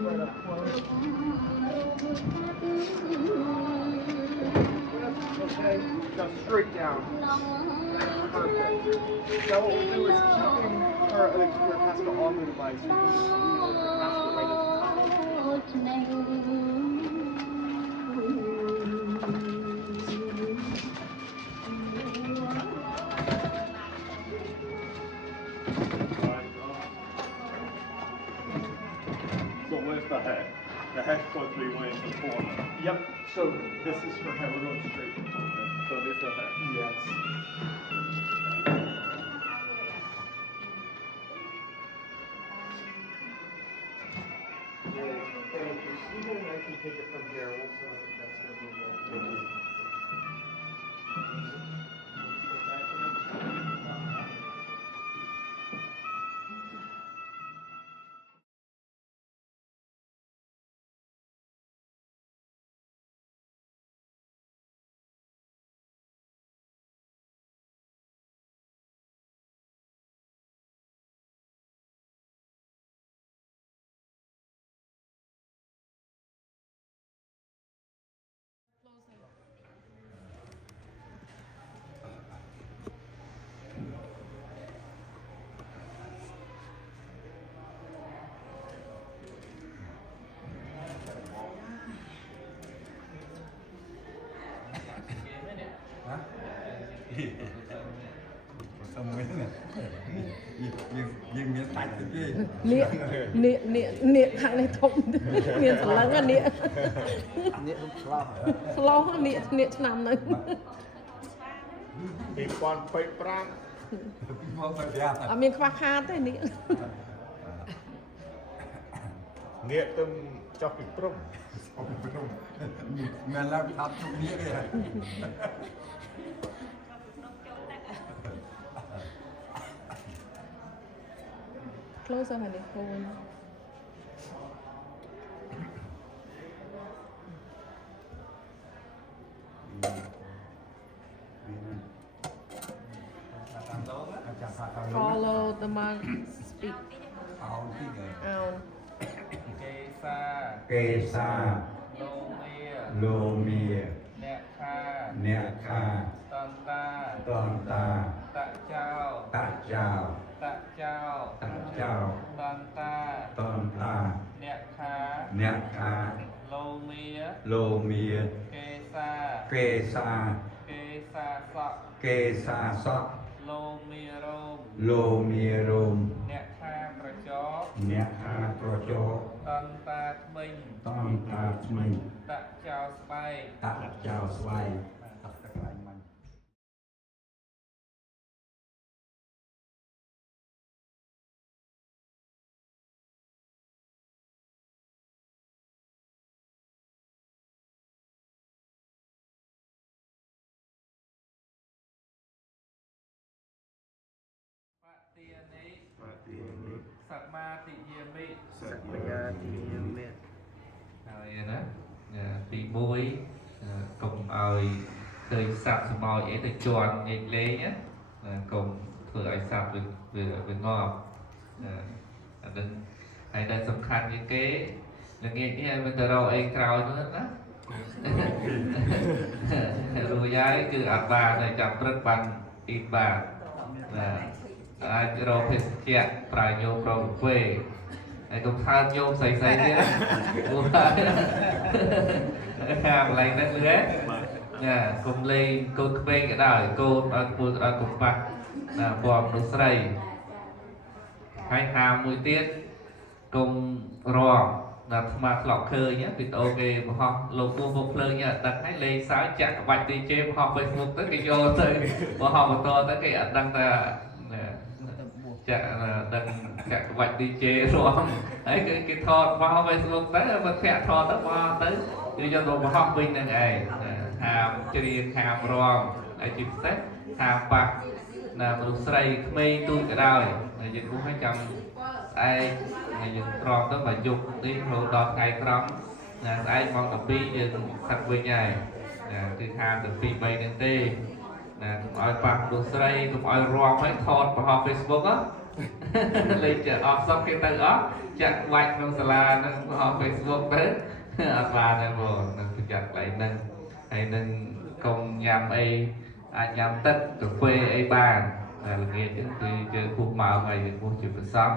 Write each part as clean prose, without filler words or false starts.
right up close. Okay, now straight down. Perfect. Now what we'll do is keeping our capacitor on the device. We can just leave the capacitor right at the So where's the head? The head's supposed to be way in the corner. Yep, so this is for head. We're going straight. Okay. So this is the head. Yes. And if you're Stephen, I can take it from here. We'll set up that's going to be good. Xong mấy này miếng tách cái gì nịa thằng này thông miền sẵn lắng à nịa lâu nịa năm nữa Bị con phải pram. ở miền khoa kha thế nịa Nghĩa tâm cho bị prum. Mình làm thật chút nghĩa kìa. Closer, honey. Hold. Follow the mark. Speak. Out. Kê sa lô mìa nẹ kha tòn ta tạ chào tòn ta nẹ kha lô mìa kê sa sọ lô mìa rôm nẹ kha pro chó tòn ta mình tạ chào xoay Sátហើយណាទី1កុំឲ្យឃើញសត្វសម្អល់អីទៅជន់ញែកលេងណាកុំធ្វើឲ្យសត្វវាងាប់អានឹងហើយដែលសំខាន់ជាងគេល្ងាចនេះឲ្យមិនទៅរកអីក្រោយនោះណារួចហើយគឺអត់បានតែចាប់ព្រឹកបានទីបានអាចរកភេសជ្ជៈប្រាញោមប្រងកាហ្វេហើយកុំថើបញោមស្អីទៀតព្រោះហើយកន្លែងហ្នឹងលឿណាកុំលេងកូនក្មេងក៏ដោយកូនអត់គួរទៅដល់កុំប៉ះពណ៌មនុស្សស្រីហើយហាមមួយទៀតកុំរងណាស្មាធ្លាប់ឃើញវីដេអូគេបង្ហោះលោកពូមុខភ្លើងអត់ដឹងហើយលេងសើចចាក់ក្បាច់ DJ បង្ហោះ Facebook ទៅគេយកទៅបង្ហោះបន្តទៅគេអត់ដឹងថាចាក់ដឹងចាក់ក្បាច់ DJ រួមហើយគេថតមក Facebook ទៅមកធាក់ថតទៅមកទៅគេយកទៅបង្ហោះវិញនឹងឯងហាមច្រៀងហាមរងហើយជាពិសេសហាមបាក់ណាមនុស្សស្រីក្មេងទូចក៏ដោយហើយយើងគួរឲ្យចាំស្អែកយើងត្រង់ទៅមកយប់នេះរហូតដល់ថ្ងៃត្រង់ណាស្អែកម៉ោង 12 យើងផឹកវិញហើយគឺហាមទៅ 2-3 ហ្នឹងទេណាកុំឲ្យប៉ះមនុស្សស្រីកុំឲ្យរំឲ្យថតបង្ហោះ Facebook ណា លេខអបសពគេទៅអស់ចាក់វាច់ក្នុងសាលានឹងអស់ Facebook ទៅអត់បានទេបងនឹងប្រចាំកន្លែងហ្នឹងហើយនឹងកុំញ៉ាំអីអាចញ៉ាំទឹកកាហ្វេអីបានតែល្ងាចហ្នឹងគឺយើងពុះម៉ោងហើយយើងពុះជាប្រសព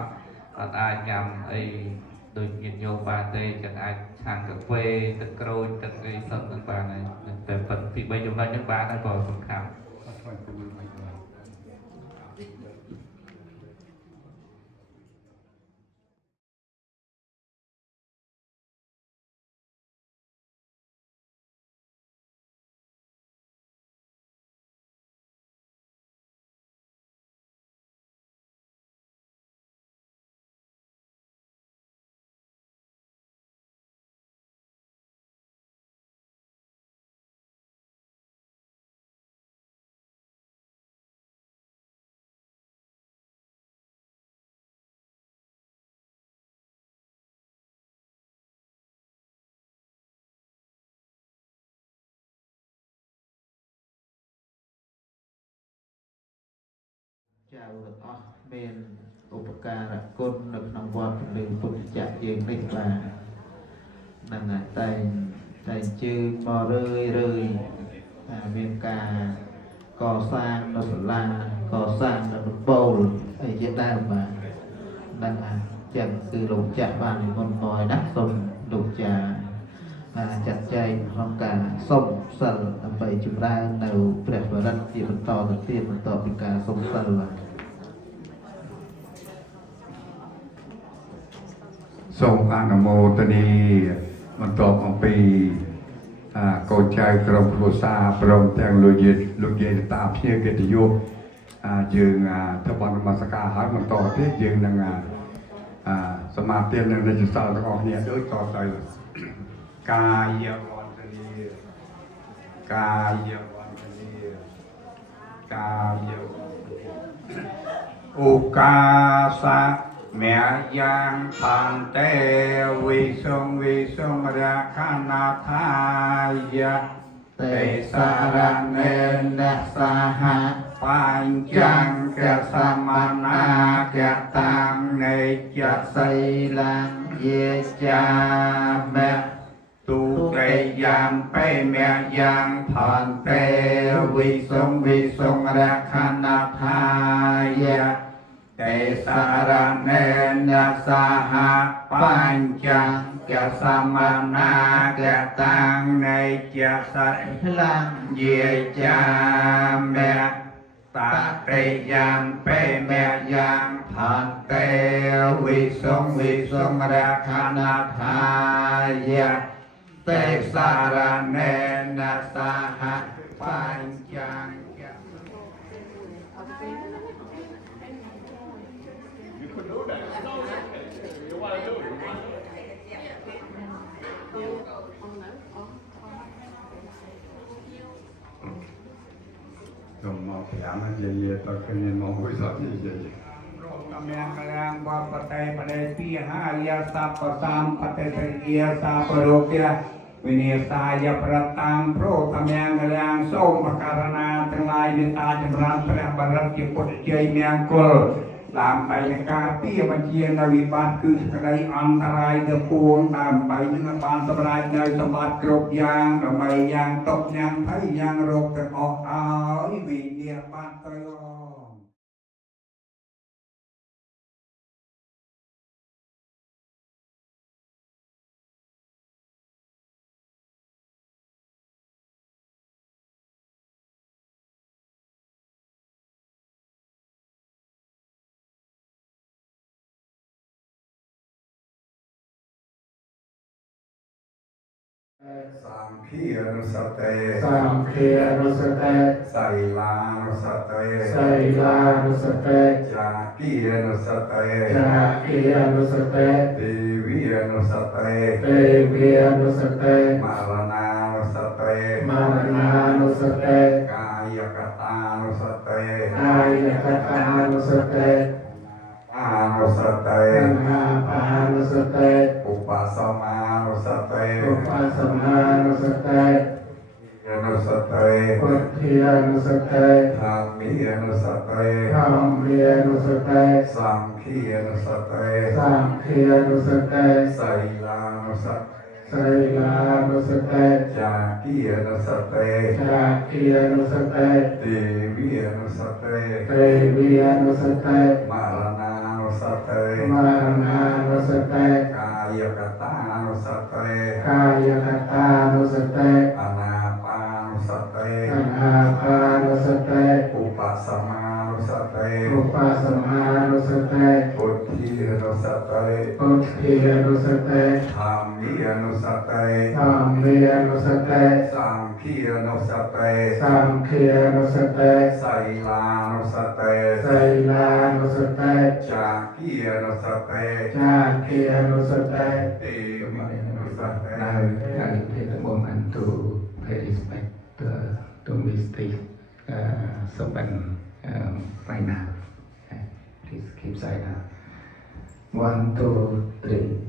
អត់អាចញ៉ាំអីដូចញាតិញោមបានទេចឹងអាចឆាន់កាហ្វេទឹកក្រូចទឹកអីសុទ្ធនឹងបានហើយតែប៉ុន្តែពី3ចំណុចហ្នឹងបានហើយក៏សំខាន់ ចៅទាំងអស់មានឧបការៈគុណនៅក្នុងវត្តលើពុទ្ធចក្រយើងនេះបាទហ្នឹងហើយតែជឿមករឿយមានការកសាងនៅសាលាកសាងនៅដំបូលអីជាដើមបាទហ្នឹងហើយចឹងគឺលោកចាស់បាននិមន្តមកណាសូមលោកចាចាត់ចែងក្នុងការសុំសិលដើម្បីចម្រើននៅព្រះបរិត្តជាបន្តទៅទៀតបន្តពីការសុំសិលបាទ សូមអនុមោទនីបន្ទាប់អំពីកូនចៅក្រុមគ្រួសារព្រមទាំងលោកយាយតាភ្ញៀវកិត្តិយសយើងធ្វើបន់នមស្ការហើយបន្តទៀតយើងនឹងសមាទាននឹងនិច្ចសលទាំងអស់គ្នាដូចតទៅកាយវន្តនីកាយវន្តនីកាយវន្តនីអូកាសាแม่ยังพันเตวิสุงราคานาทายะเตสารเนนะสหปัญจังกะสมนากะตังในจัสไสลังเยจาแมตุเตยังไปแม่ยังพันเตวิสุงราคานาทายะ เตสารเนนะสหปัญจังกะสมนากะตังในจัสไสลังเยจาแมตะเตยังเปแมยังพันเตวิสุงราคานาทายะเตสารเนนะสหปัญจัง You could do that. No, it's okay. You want to do it. You want to do it. សូមមកព្រះអង្គនិយាយទៅគ្នាមកមួយសោះនិយាយរកតាមយ៉ាងកលាំងបបតេបដេពីហាយាសពសាមបតេសិយាសាពរោគៈវិនិសាយប្រតាំងព្រោតាមយ៉ាងកលាំងសូមបករណាទាំងឡាយមេត្តាចម្រើនព្រះបរិទ្ធជាពុទ្ធជ័យមង្គល ដើម្បីនឹងការពារបញ្ជានៅវិបត្តិគឺសេចក្តីអន្តរាយទៅពួងដើម្បីនឹងបានសម្រេចនៅសម្បត្តិគ្រប់យ៉ាងដើម្បីយ៉ាងតបយ៉ាងភ័យយ៉ាងរោគទាំងអស់ឲ្យវិញ្ញាបានទៅ สังขีรุสเตสังขีรุสเตไสลานุสเตไสลานุสเตจากขีรุสเตจากขีรุสเตเทวีนุสเตเทวีนุสเตมารณานุสเตมารณานุสเตกายกตานุสเตกายกตานุสเตปานุสเตปานุสเตอุปสมานุสเตอุปสมานุสเตนุสเตพุทธินุสเตธรรมิ มีอนุสเต ธรรมเมียนุสเต สังขีอนุสเต สังเคียนุสเต ไสลานุสเต ไสลานุสเต จากขีอนุสเต ชาคียนุสเต เตวีอนุสเต เตวียนุสเต มรณานุสเต มรณานุสเต กายกตานุสเต กายคตานุสเต อนาปานุสเต อนาปานุสเต อุปสมานุสเต อุปาสมานุสเต พุทธีอนุสเต พุทธีอนุสเต ธรรมีอนุสเต ธรรมีอนุสเต สังขีอนุสเต สังเคียนุสเต ไสลานุสเต ไสลานุสเต จากขีอนุสเต ชาคียนุสเต เตวีอนุสเต Now, I take a moment to pay respect to Mr. Soban right now. Please keep silent. 1, 2, 3.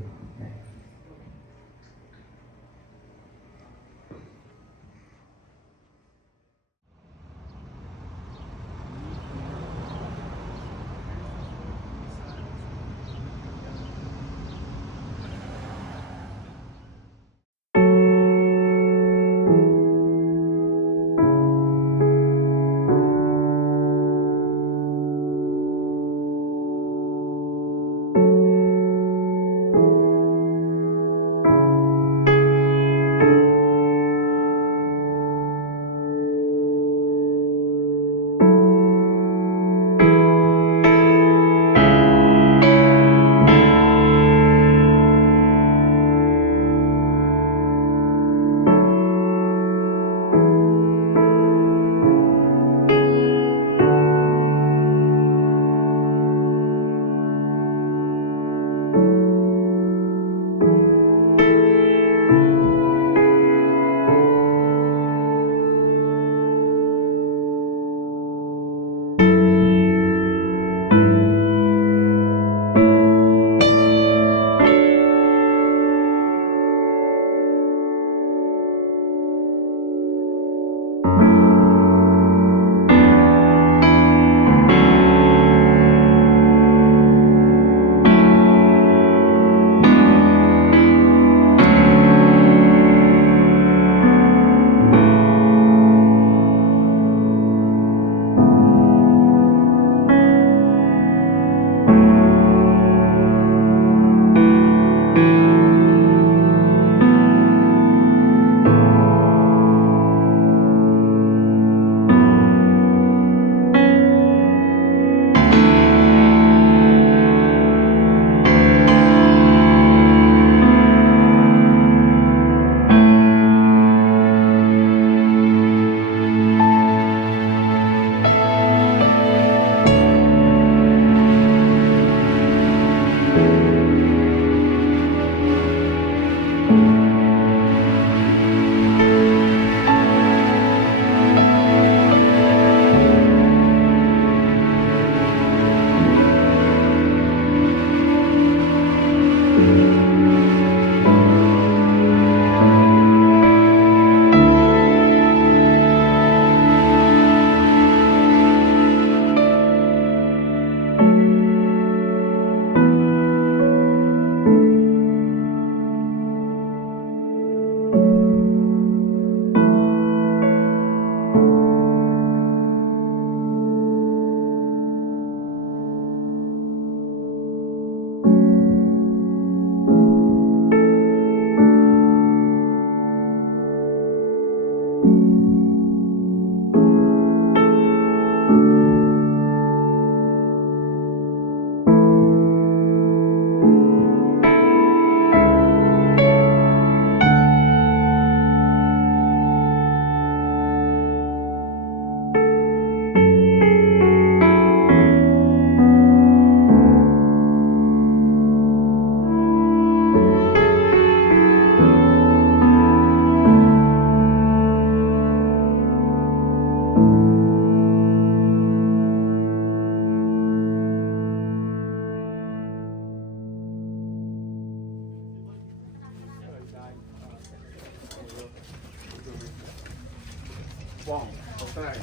One, okay.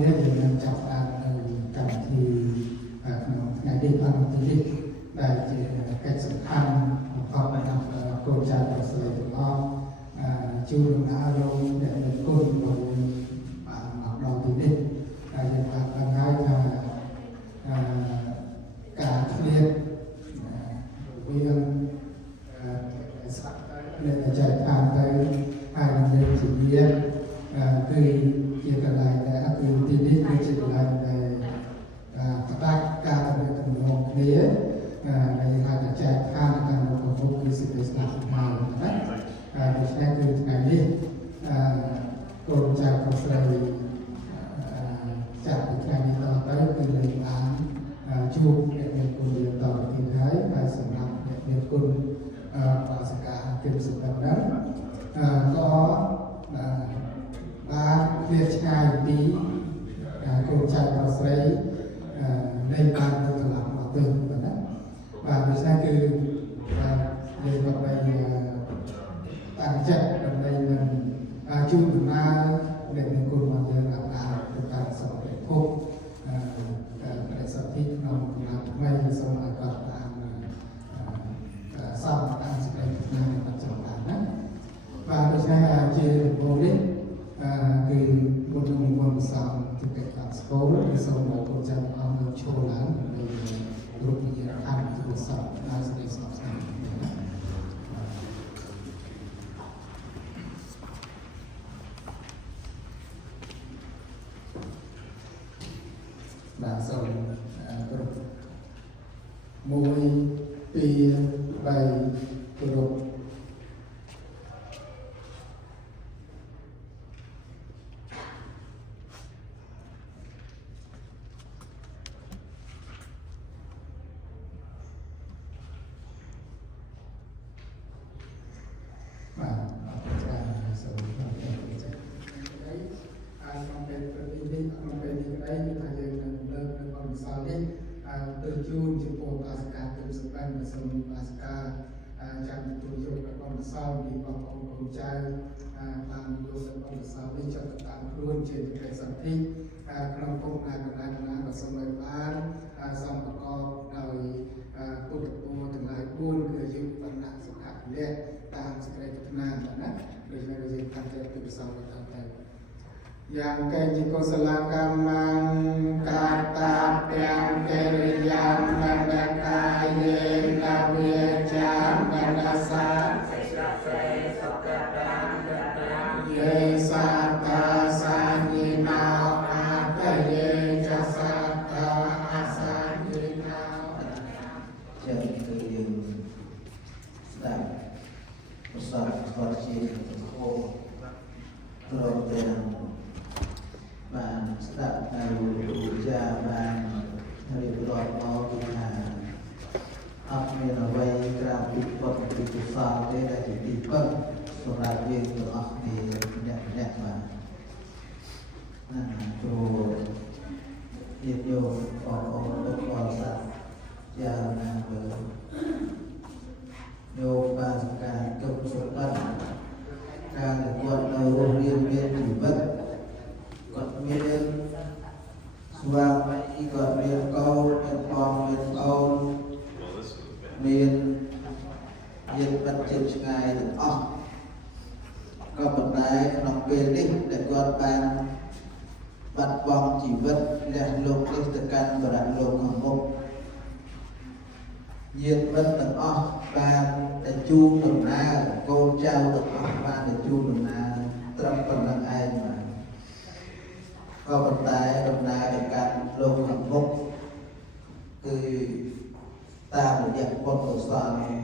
គ្នាយើងនឹងចាប់ផ្ដើមនៅកម្មវិធីក្នុងថ្ងៃនេះផងទីនេះដែលជាកិច្ចសំខាន់បំផុតរបស់កូនចៅប្រសើរទាំងអស់ជួនដំណើរលោកអ្នកមានគុណរបស់យើងបានមកដល់ទីនេះហើយយើងបានដឹងហើយថាការឆ្លៀតវាស្អាតនៅចែកខាងទៅហើយនឹងយើងជាយាគឺជាកន្លែងដែលគឺទីនេះគឺជាកន្លែងដែលផ្ដាច់ការទំនាក់ទំនងគ្នាដែលយើងអាចចែកខាងតាមរបបគឺសេចក្តីស្នាមមកណាដូច្នេះគឺថ្ងៃនេះកូនចៅប្រុសស្រីចាប់ពីថ្ងៃនេះតទៅគឺនឹងបានជួបអ្នកមានគុណយើងតទៅទៀតហើយសម្រាប់អ្នកមានគុណបាសិកាគិមសុខហ្នឹងក៏បានឃ្លាតឆ្ងាយពីកូនចៅប្រុសស្រីនៃបានទៅត្រឡប់មកវិញណាបាទដូច្នេះគឺយើងក៏បីតាំងចិត្តដើម្បីនឹងជួបដំណើរអ្នកមានគុណរបស់យើងដល់ទៅតាមសន្តិភាពប្រសិទ្ធភាពក្នុងកម្លាំងថ្មីសូមឲ្យគាត់តាមសំតាមសេចក្តីប្រាថ្នារបស់ចង់បានណាបាទដូច្នេះជាដំបូងនេះគឺមុននឹងមុនផ្សំទីកិច្ចការស្គលគឺសូមឲ្យកូនចៅអស់នឹងឈរឡើងដើម្បីរូបវិញ្ញាណអន្តរស័ព្ទដល់សេចក្តីស្ងប់ស្ងាត់បាទសូមគ្រប់1 2 3គោរពបាទសូមក្នុងពេលនេះក្នុងពេលនេះក្តីគឺថាយើងនឹងលើកនៅបទពិសោធន៍នេះទៅជូនចំពោះបាសិកាគុំសុបានសូមបាសិកាចាំទទួលយកបទពិសោធន៍ពីបងប្អូនកូនចៅបានយកបទពិសោធន៍នេះចុះទៅតាមខ្លួនជាកិច្ចសន្ធិក្នុងពុកណាកណ្ដាលក៏សូមឲ្យបានសំប្រកបដោយពុទ្ធពរទាំងឡាយ4គឺយុវវណ្ណៈសុខៈពលៈតាមសេចក្តីប្រាថ្នាណាដូច្នេះយើងកាន់តែពិសោធន៍ទៅ yang kejiko selakaman kata yang keriam mandakaye labye jam mandasa ye sata saninao ataye jasata asaninao jadi itu yang sedang besar berjaya terus bạn đặt đầu cha bạn người đọc nó cũng là học như là vay ra bị vật bị tụt sao thế là chỉ bị vật số là viên của học thì nhận mà cho nhiệt độ còn sạch cha là vô ba cả công số tận ca là quân đầu viên chỉ vật còn miền suami còn miền câu miền con miền câu miền miền bắt chim ngày được có một cái nòng bên đi để con bàn bắt bom chỉ vật để lục đi từ căn và đặt lục hàng một nhiệt vật được bàn để chu đồng na cô trao được bàn để chu đồng na trong phần năng ai mà có vận tải đồng na được căn lục hàng một từ ta một dạng con tổ sản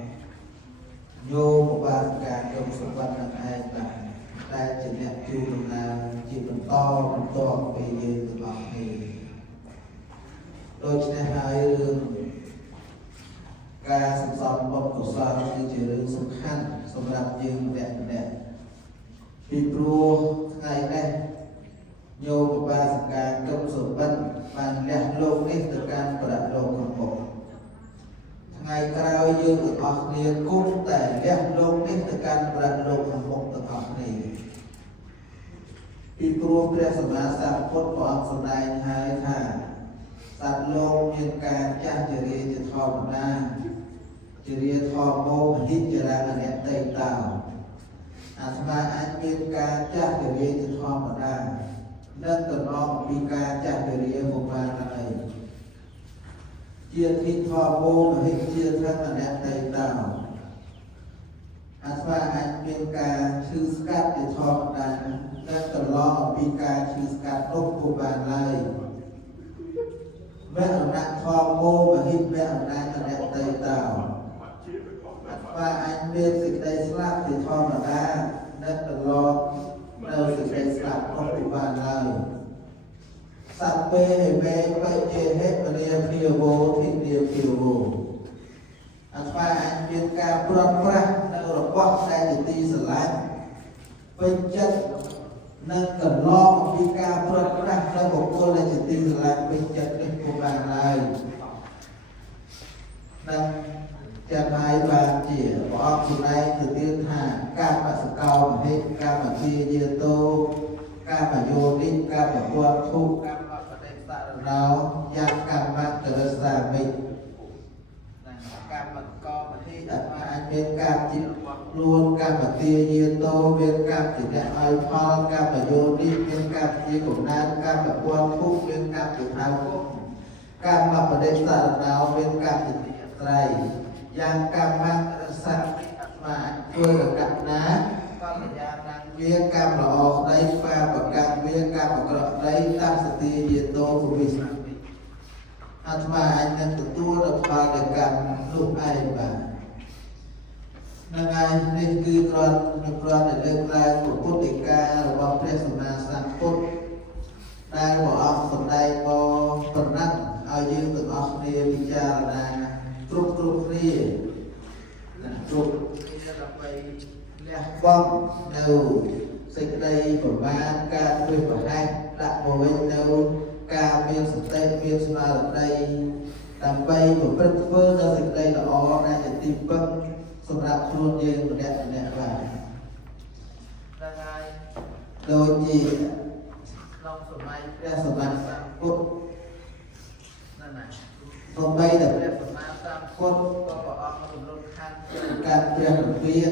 vô một ba cả trong số phận năng ai là đây chỉ đẹp chu đồng na chỉ bằng to về như từ bảo thì đôi khi hai đườngการศึกษาบทสอนคือเรื่องสำคัญสำหรับยืนแบบเนี่ยปีครูไงเนี่ยโยมบาสการกำสุบันมันเลี้ยงโลกนี้từการประโลกของผมไงคราวยืนออกเรียนกุ้งแต่เลี้ยงโลกนี้từการประโลกของผมต่อไปนี้ ពីព្រោះព្រះសម្មាសម្ពុទ្ធព្រះអង្គសម្ដែងហើយថាសត្វលោកមានការចាស់ជរាជាធម្មតាជរាធម្មោហិចរាអនតិតោអាត្មាអាចមានការចាស់ជរាជាធម្មតានិងកន្លងពីការចាស់ជរាមកបានហើយជាធិធម្មោហិចជាធម្មអនតិតោអាត្មាអាចមានការឈឺស្កាត់ជាធម្មតានិងកន្លងពីការឈឺស្កាត់នោះមកបានឡើយវេរណៈធម្មោមហិវេរណៈអនតិតោអាត្មាអាចមានសេចក្តីស្លាប់ជាធម្មតានិងកន្លងនៅសេចក្តីស្លាប់នោះមកបានឡើយសัพเพហេវេបច្ចេហេបរិយភាវោធិរិយភាវោអាត្មាអាចមានការប្រត់ប្រាស់នៅរបស់ដែលជាទីស្រឡាញ់ពេញចិត្តនិងកន្លងពីការប្រត់ប្រាស់នៅបុគ្គលដែលជាទីស្រឡាញ់ពេញចិត្តនេះពុំបានឡើយនិងចាំហើយបានជាព្រះអង្គសម្ដែងទៅទៀតថាកម្មសកោមហេតុកម្មជាយាតោកម្មយោនិកម្មពវធុកម្មបដិសរណោយ៉ាងកម្មតរសាមិកម្មកោមហេតុអាត្មាអាចមានកម្មជារបស់ខ្លួនកម្មទាយាតោមានកម្មជាអ្នកឲ្យផលកម្មយោនិមានកម្មជាកំណើតកម្មពវធុមានកម្មជាថៅគុំកម្មបដិសរណោមានកម្មជាទីអាស្រ័យយ៉ាងកម្មរស័ក្តិអាត្មាជួយរកណាកម្មញ្ញាណាវាកម្មល្អក្តីស្វាប្រកម្មវាកម្មអក្រក់ក្តីតាមសតិយាតោវិស្នាមិអាត្មាអាចនឹងទទួលដល់ផលនៃកម្មនោះឯងបាទនឹងហើយនេះគឺគ្រាន់តែលើកឡើងពុទ្ធិការបស់ព្រះសម្មាសម្ពុទ្ធដែលព្រះអង្គសម្ដែងមកប្រណិតឲ្យយើងទាំងអស់គ្នាពិចារណាគ្រប់គ្នាគ្រប់គ្នាដើម្បីលះបង់នៅសេចក្តីប្រមាទការធ្វើប្រហែសដាក់មកវិញនៅការមានសតិមានស្មារតីដើម្បីប្រព្រឹត្តធ្វើនៅសេចក្តីល្អដែលជាទីពឹងសម្រាប់ខ្លួនយើងម្នាក់ៗបាទដល់ហើយដូចជាក្នុងសម័យព្រះសម្មាសម្ពុទ្ធណាសូម្បីតែព្រះសម្មាសម្ពុទ្ធក៏ព្រះអង្គរំលឹកខាងការព្រះនិព្វាន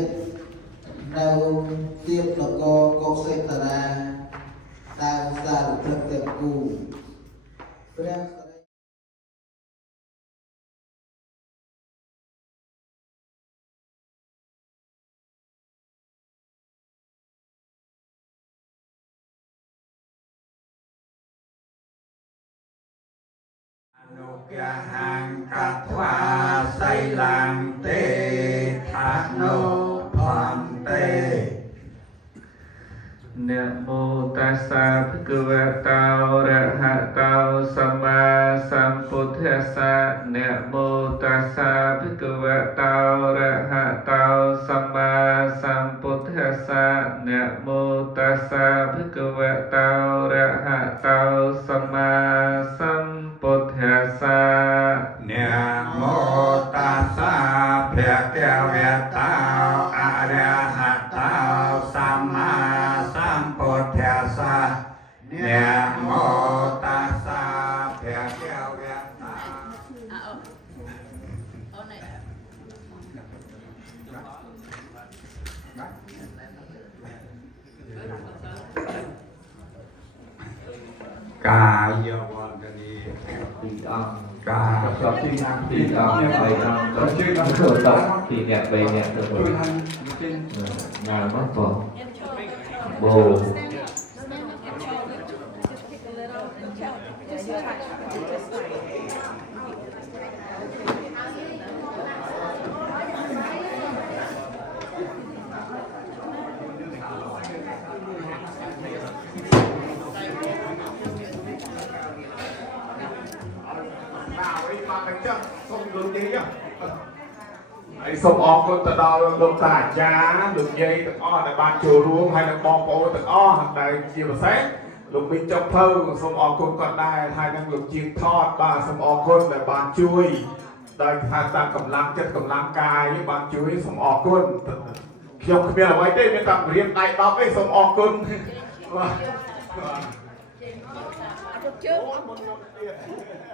នៅទៀបនគរកុសិតារាដែលសារព្រឹកទាំងគូព្រះអនុក្រាហង្កត្វាសៃឡាំទេថានោភន្តេ นะโมตัสสะภะคะวะโตอะระหะโตสัมมาสัมพุทธัสสะนะโมตัสสะภะคะวะโตอะระหะโตสัมมาสัมพุทธัสสะนะโมตัสสะภะคะวะโตอะระหะโตสัมมาสัมพุทธัสสะ นะโมตัสสะภะคะวะโตอะระหะโตสัมมาสัมพุทธัสสะนะโมตัสสะภะคะวะโต កាយវន្តនីពីអង្គកាប្រទីណាពីអង្គអ្នកបីអង្គក៏ជួយដល់ទៅពីអ្នកបីអ្នកទៅណាមកបងបូ សូមអរគុណទៅដល់លោកតាអាចារ្យលោកយាយទាំងអស់ដែលបានចូលរួមហើយនិងបងប្អូនទាំងអស់ដែលជាពិសេសលោកមីងចុកភៅសូមអរគុណគាត់ដែរហើយនិងលោកជាងថតបាទសូមអរគុណដែលបានជួយដោយថាតាមកម្លាំងចិត្តកម្លាំងកាយបានជួយសូមអរគុណខ្ញុំគ្មានអ្វីទេមានតែរៀនដៃ10ឯងសូមអរគុណបាទ អត់ជើង One more up here.